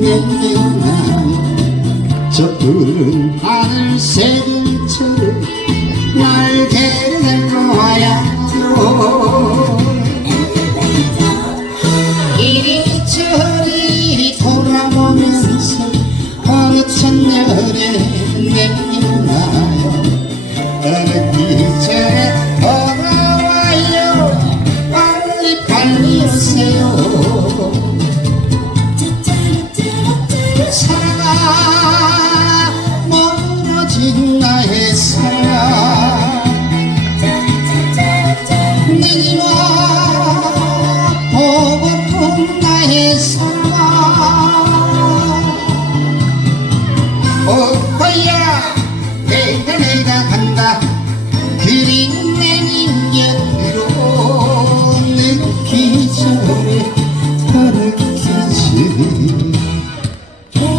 내리나 저 푸른 하늘 새들처럼 날개를 달고 와야죠 이리저리 돌아보면서 어느 첫날에 내 나의 사랑 내니마 보고픈 나의 사랑 오빠야 내가 내가 간다. 그린 내님 곁으로 늦기 전에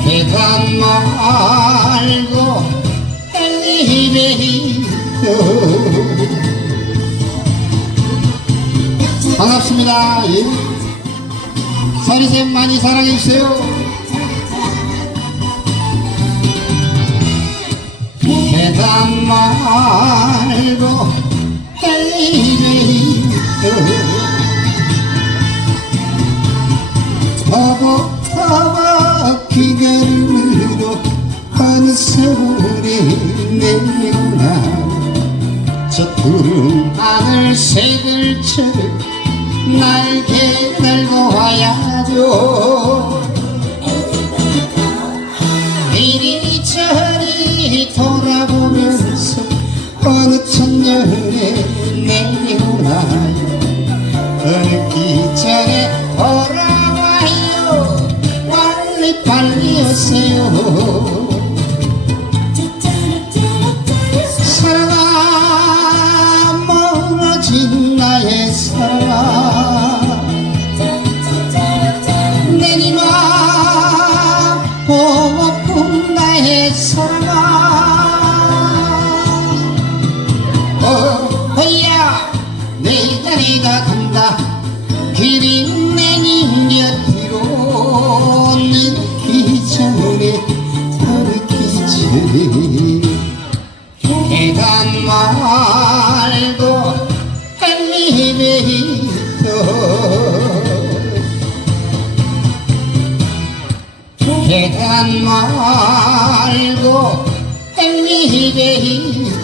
계단 말고 엘리베이터 반갑습니다. 예. 서리샘 많이 사랑해주세요. 계단 말고 내려나. 저 푸른 하늘 새들처럼 날개 달고 와야죠. 이리저리 돌아보면서 어느 첫날에 내려나요. 어느 기차에 돌아 고픈 나의 사랑아. 어야 내가 내가 간다. 길이 내님 곁으로 늦기 전에 더 늦기 전에 계단 말고 엘리베이터 계단 말고 엘리베이터